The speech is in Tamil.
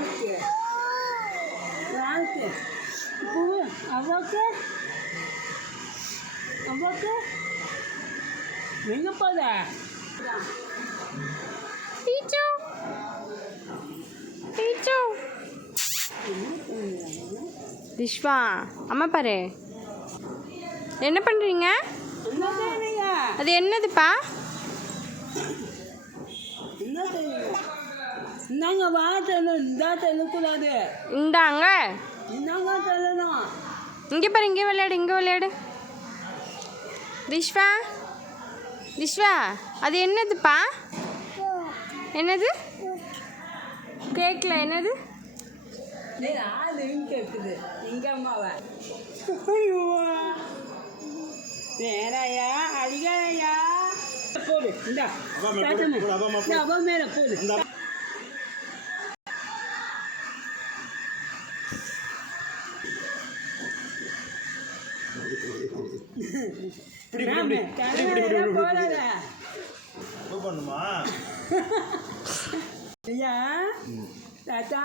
வாழ்க்கை வாழ்க்கை அவ்வளோக்கு அவ்வளோக்கு எங்கே போத டீச்சோ டீச்சோ விஸ்வா அம்மா பாரு என்ன பண்ணுறீங்க? அது என்னதுப்பா? இந்தாங்க வா சொல்லணும் இந்தா சொல்லக்கூடாது இந்தாங்க இந்தாங்க சொல்லணும் இங்கே பாரு இங்கே விளையாடு இங்கே விளையாடு விஸ்வா விஸ்வா அது என்னதுப்பா? என்னது கேட்கல என்னது? ஆள் இங்கே இருக்குது இங்கே அம்மாவை வேறையா அடிக்காதையா போடு இந்தா அவ மேலே போடு ஐயா தாத்தா